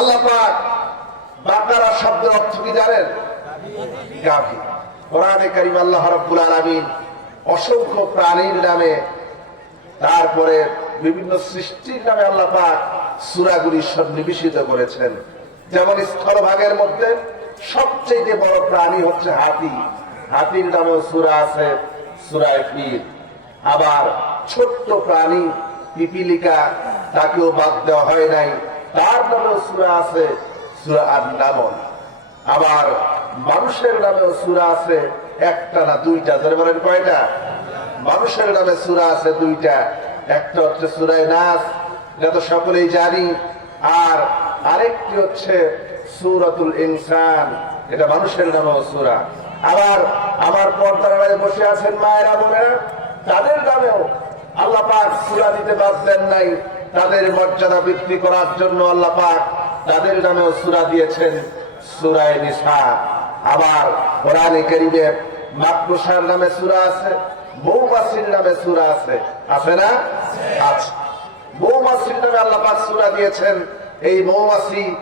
আল্লাহ পাক বাকারা শব্দের অর্থ কি জানেন? গাভী। কোরআনে কারীম আল্লাহ রাব্বুল আলামিন অসংখ্য প্রাণীর নামে, তারপরে বিভিন্ন সৃষ্টির নামে আল্লাহ পাক সূরাগুলি সন্নিবেশিত করেছেন। যেমন স্থলভাগের মধ্যে সবচেয়ে বড় প্রাণী হচ্ছে হাতি। হাতির নামে সূরা আছে, সূরা ফিল। আবার ছোট্ট প্রাণী পিপিলিকা, তাকেও বাদ দেওয়া হয় নাই, তার নামেও সূরা আছে, সূরা আন-নামল। আবার মানুষের নামেও সূরা আছে, একটা না দুইটা। ধরে বলেন কয়টা? মানুষের নামে সূরা আছে দুইটা। একটা হচ্ছে সূরা নাস, এটা তো সকলেই জানি, আর আরেকটি হচ্ছে সূরাতুল ইনসান, এটা মানুষের নামেও সূরা। আবার আমার পর্দার আড়ালে বসে আছেন মায়েরা বোনেরা, তাদের নামেও আল্লাহ পাক সূরা দিতে বাদ দেন নাই। তাদের মর্যাদা বৃদ্ধি করার জন্য আল্লাহ পাক তাদের নামেও সূরা দিয়েছেন, সূরা নিসা। আবার কোরআনে কারীমে মাকরুসার নামে সূরা আছে, মৌমাছির নামে সূরা আছে, আছে না? আছে। মৌমাছির নামে আল্লাহ পাক সূরা দিয়েছেন। এই মৌমাছি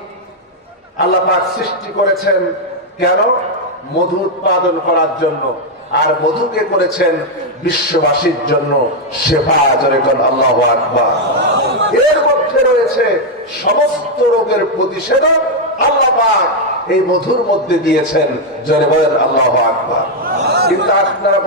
আল্লাহ পাক সৃষ্টি করেছেন কেন? মধু উৎপাদন করার জন্য। আর মধুকে করেছেন বিশ্ববাসীর জন্য শেফা। জোরে কোন আল্লাহু আকবার। এর মধ্যে রয়েছে সমস্ত রোগের প্রতিষেধক আল্লাহ পাক এই মধুর মধ্যে দিয়েছেন। জোরে বলেন আল্লাহু আকবার। কিন্তু আপনারা